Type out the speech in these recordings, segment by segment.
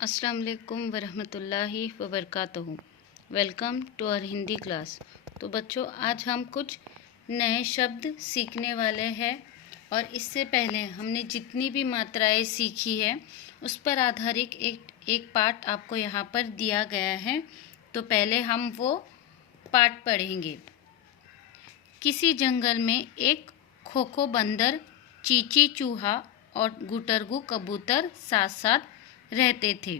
अस्सलाम वालेकुम वरहमतुल्लाहि वबरकातुहू। Welcome to our Hindi class. तो बच्चों, आज हम कुछ नए शब्द सीखने वाले हैं और इससे पहले हमने जितनी भी मात्राएं सीखी है उस पर आधारित एक पाठ आपको यहाँ पर दिया गया है। तो पहले हम वो पाठ पढ़ेंगे। किसी जंगल में एक खोखो बंदर, चींची चूहा और गुटरगू कबूतर साथ साथ रहते थे।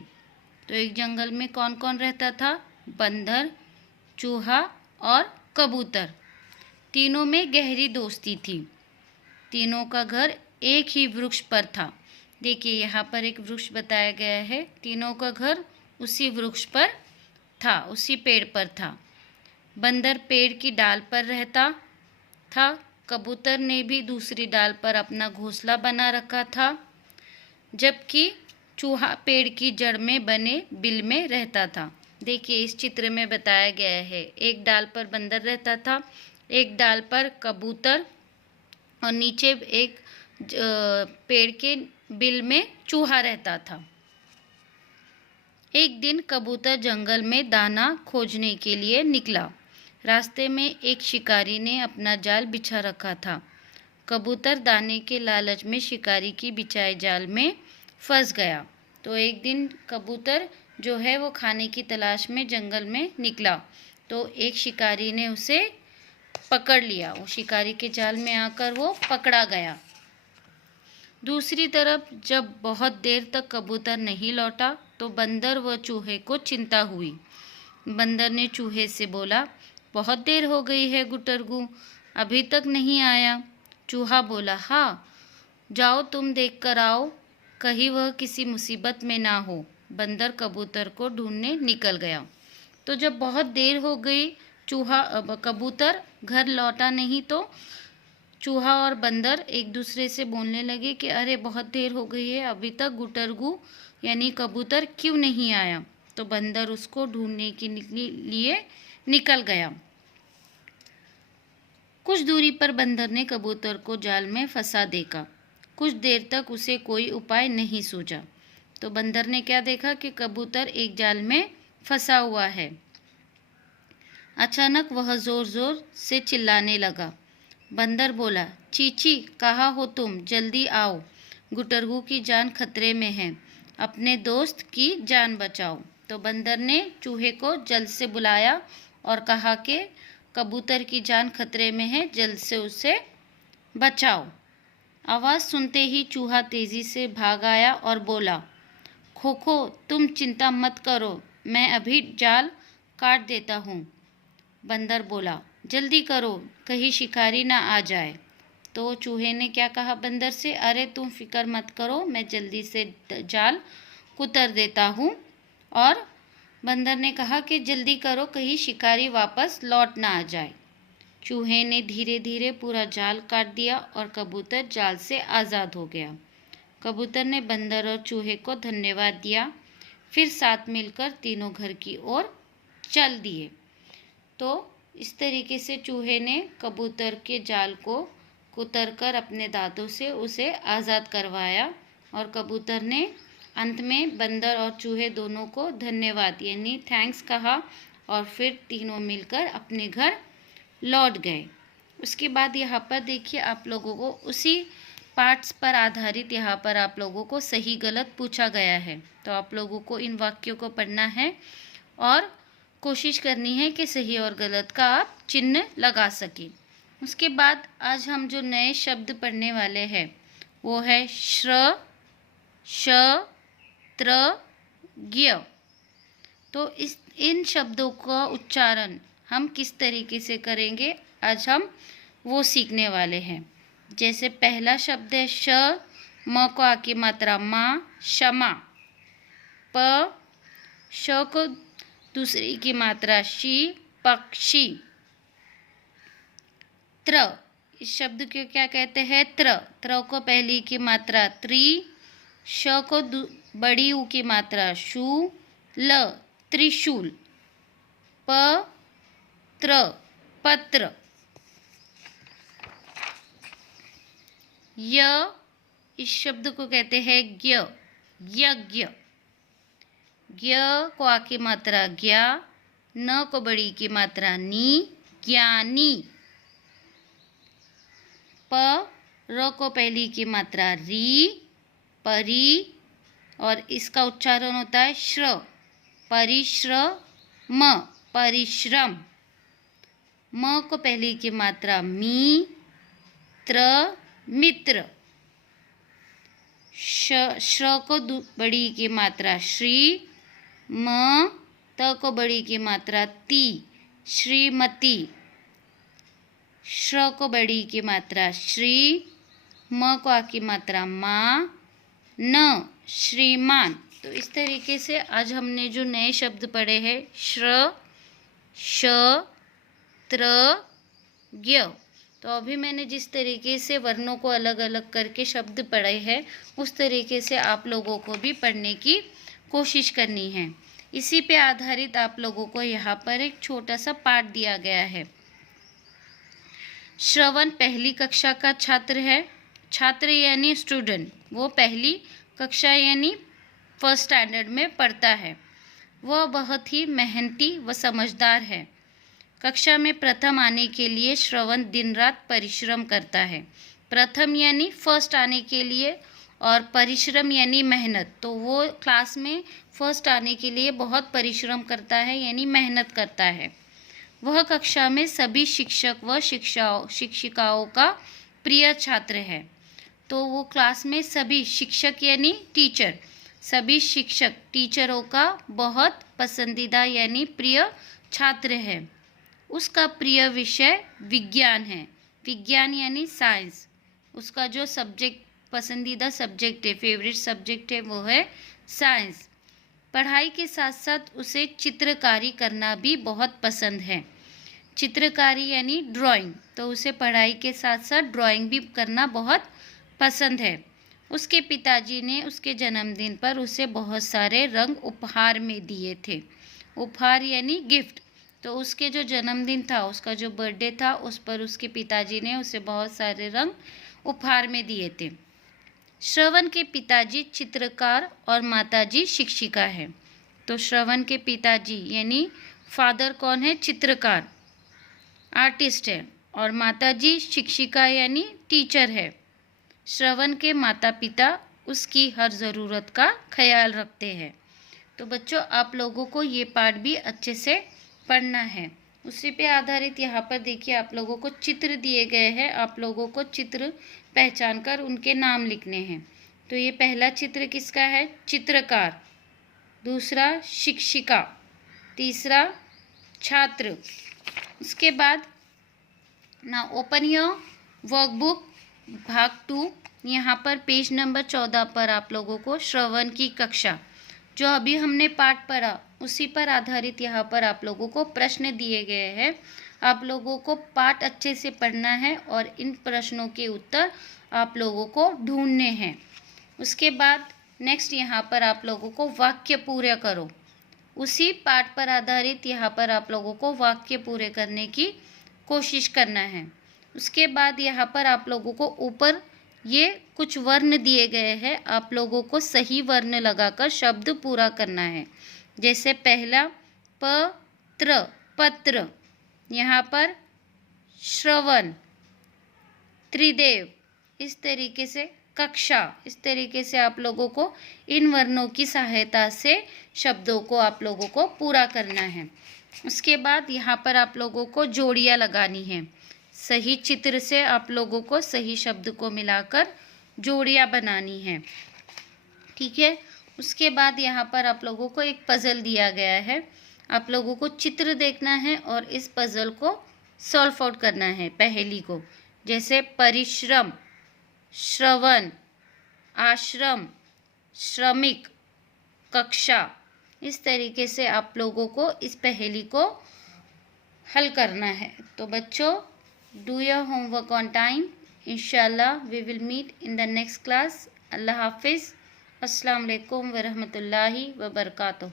तो एक जंगल में कौन कौन रहता था? बंदर, चूहा और कबूतर। तीनों में गहरी दोस्ती थी। तीनों का घर एक ही वृक्ष पर था। देखिए, यहाँ पर एक वृक्ष बताया गया है। तीनों का घर उसी वृक्ष पर था, उसी पेड़ पर था। बंदर पेड़ की डाल पर रहता था। कबूतर ने भी दूसरी डाल पर अपना घोंसला बना रखा था, जबकि चूहा पेड़ की जड़ में बने बिल में रहता था। देखिए, इस चित्र में बताया गया है, एक डाल पर बंदर रहता था, एक डाल पर कबूतर और नीचे एक पेड़ के बिल में चूहा रहता था। एक दिन कबूतर जंगल में दाना खोजने के लिए निकला। रास्ते में एक शिकारी ने अपना जाल बिछा रखा था। कबूतर दाने के लालच में शिकारी की बिछाए जाल में फंस गया। तो एक दिन कबूतर जो है वो खाने की तलाश में जंगल में निकला, तो एक शिकारी ने उसे पकड़ लिया। वो शिकारी के जाल में आकर वो पकड़ा गया। दूसरी तरफ जब बहुत देर तक कबूतर नहीं लौटा तो बंदर व चूहे को चिंता हुई। बंदर ने चूहे से बोला, बहुत देर हो गई है गुटरगू, अभी तक नहीं आया। चूहा बोला, हाँ, जाओ तुम देख कर आओ, कहीं वह किसी मुसीबत में ना हो। बंदर कबूतर को ढूंढने निकल गया। तो जब बहुत देर हो गई, कबूतर घर लौटा नहीं, तो चूहा और बंदर एक दूसरे से बोलने लगे कि अरे बहुत देर हो गई है, अभी तक गुटरगू यानी कबूतर क्यों नहीं आया। तो बंदर उसको ढूंढने के लिए निकल गया। कुछ दूरी पर बंदर ने कबूतर को जाल में फंसा देखा। कुछ देर तक उसे कोई उपाय नहीं सूझा। तो बंदर ने क्या देखा कि कबूतर एक जाल में फंसा हुआ है। अचानक वह जोर जोर से चिल्लाने लगा। बंदर बोला, चींची, कहाँ हो तुम? जल्दी आओ, गुटरगू की जान खतरे में है, अपने दोस्त की जान बचाओ। तो बंदर ने चूहे को जल्द से बुलाया और कहा कि कबूतर की जान खतरे में है, जल्द से उसे बचाओ। आवाज़ सुनते ही चूहा तेजी से भाग आया और बोला, खोखो, तुम चिंता मत करो, मैं अभी जाल काट देता हूँ। बंदर बोला, जल्दी करो, कहीं शिकारी ना आ जाए। तो चूहे ने क्या कहा बंदर से, अरे तुम फिक्र मत करो, मैं जल्दी से जाल कुतर देता हूँ। और बंदर ने कहा कि जल्दी करो, कहीं शिकारी वापस लौट ना आ जाए। चूहे ने धीरे धीरे पूरा जाल काट दिया और कबूतर जाल से आज़ाद हो गया। कबूतर ने बंदर और चूहे को धन्यवाद दिया, फिर साथ मिलकर तीनों घर की ओर चल दिए। तो इस तरीके से चूहे ने कबूतर के जाल को कुतर कर अपने दांतों से उसे आज़ाद करवाया और कबूतर ने अंत में बंदर और चूहे दोनों को धन्यवाद यानी थैंक्स कहा और फिर तीनों मिलकर अपने घर लौट गए। उसके बाद यहाँ पर देखिए, आप लोगों को उसी पार्ट्स पर आधारित यहाँ पर आप लोगों को सही गलत पूछा गया है। तो आप लोगों को इन वाक्यों को पढ़ना है और कोशिश करनी है कि सही और गलत का आप चिन्ह लगा सकें। उसके बाद आज हम जो नए शब्द पढ़ने वाले हैं वो है श्र, श, त्र, ज्ञ। तो इन शब्दों का उच्चारण हम किस तरीके से करेंगे, आज हम वो सीखने वाले हैं। जैसे पहला शब्द है श, म को आ की मात्रा माँ, क्षमा। प, श को दूसरी की मात्रा शी, पक्षी। त्र, इस शब्द को क्या कहते हैं? त्र। त्र को पहली की मात्रा त्रि, श को बड़ी ऊ की मात्रा शू, ल, त्रिशूल। प, त्र, पत्र। य, इस शब्द को कहते हैं ज्ञ, यज्ञ। ज्ञ को आ की मात्रा ज्ञा, न को बड़ी की मात्रा नी, ज्ञानी। प र को पहली की मात्रा री, परी, और इसका उच्चारण होता है श्र, परिश्रम, परिश्रम। म को पहली की मात्रा मी, त्र, मित्र। श्र को बड़ी की मात्रा श्री, म, त को बड़ी की मात्रा ती, श्रीमती। श्र को बड़ी की मात्रा श्री, म को आ की मात्रा माँ, न, श्रीमान। तो इस तरीके से आज हमने जो नए शब्द पढ़े हैं श्र, श, त्र, ज्ञ। तो अभी मैंने जिस तरीके से वर्णों को अलग अलग करके शब्द पढ़े हैं उस तरीके से आप लोगों को भी पढ़ने की कोशिश करनी है। इसी पे आधारित आप लोगों को यहाँ पर एक छोटा सा पाठ दिया गया है। श्रवण पहली कक्षा का छात्र है। छात्र यानी स्टूडेंट, वो पहली कक्षा यानी फर्स्ट स्टैंडर्ड में पढ़ता है। वह बहुत ही मेहनती व समझदार है। कक्षा में प्रथम आने के लिए श्रवण दिन रात परिश्रम करता है। प्रथम यानी फर्स्ट आने के लिए और परिश्रम यानी मेहनत। तो वो क्लास में फर्स्ट आने के लिए बहुत परिश्रम करता है यानी मेहनत करता है। वह कक्षा में सभी शिक्षक व शिक्षिकाओं का प्रिय छात्र है। तो वो क्लास में सभी शिक्षक यानी टीचर, सभी शिक्षक टीचरों का बहुत पसंदीदा यानी प्रिय छात्र है। उसका प्रिय विषय विज्ञान है। विज्ञान यानी साइंस। उसका जो सब्जेक्ट पसंदीदा सब्जेक्ट है, फेवरेट सब्जेक्ट है, वो है साइंस। पढ़ाई के साथ साथ उसे चित्रकारी करना भी बहुत पसंद है। चित्रकारी यानी ड्राइंग। तो उसे पढ़ाई के साथ साथ ड्राइंग भी करना बहुत पसंद है। उसके पिताजी ने उसके जन्मदिन पर उसे बहुत सारे रंग उपहार में दिए थे। उपहार यानी गिफ्ट। तो उसके जो जन्मदिन था, उसका जो बर्थडे था, उस पर उसके पिताजी ने उसे बहुत सारे रंग उपहार में दिए थे। श्रवण के पिताजी चित्रकार और माताजी शिक्षिका है। तो श्रवण के पिताजी यानी फादर कौन है? चित्रकार, आर्टिस्ट है, और माताजी शिक्षिका यानी टीचर है। श्रवण के माता पिता उसकी हर ज़रूरत का ख्याल रखते हैं। तो बच्चों, आप लोगों को ये पाठ भी अच्छे से पढ़ना है। उसी पे आधारित यहाँ पर देखिए आप लोगों को चित्र दिए गए हैं। आप लोगों को चित्र पहचान कर उनके नाम लिखने हैं। तो ये पहला चित्र किसका है? चित्रकार। दूसरा शिक्षिका। तीसरा छात्र। उसके बाद ना ओपन योर वर्कबुक भाग 2। यहाँ पर पेज नंबर 14 पर आप लोगों को श्रवण की कक्षा जो अभी हमने पाठ पढ़ा उसी पर आधारित यहाँ पर आप लोगों को प्रश्न दिए गए हैं। आप लोगों को पाठ अच्छे से पढ़ना है और इन प्रश्नों के उत्तर आप लोगों को ढूंढने हैं। उसके बाद नेक्स्ट यहाँ पर आप लोगों को वाक्य पूरे करो। उसी पाठ पर आधारित यहाँ पर आप लोगों को वाक्य पूरे करने की कोशिश करना है। उसके बाद यहाँ पर आप लोगों को ऊपर ये कुछ वर्ण दिए गए हैं। आप लोगों को सही वर्ण लगाकर शब्द पूरा करना है। जैसे पहला पत्र, पत्र। यहाँ पर श्रवण, त्रिदेव, इस तरीके से कक्षा, इस तरीके से आप लोगों को इन वर्णों की सहायता से शब्दों को आप लोगों को पूरा करना है। उसके बाद यहाँ पर आप लोगों को जोड़ियाँ लगानी है। सही चित्र से आप लोगों को सही शब्द को मिलाकर जोड़ियाँ बनानी है। ठीक है। उसके बाद यहाँ पर आप लोगों को एक पज़ल दिया गया है। आप लोगों को चित्र देखना है और इस पज़ल को सॉल्व आउट करना है पहेली को। जैसे परिश्रम, श्रवण, आश्रम, श्रमिक, कक्षा। इस तरीके से आप लोगों को इस पहेली को हल करना है। तो बच्चों, do your homework on time. इंशाल्लाह we will meet in the next class. अल्लाह हाफिज़। अस्सलाम वालेकुम व रहमतुल्लाहि व बरकातुहू।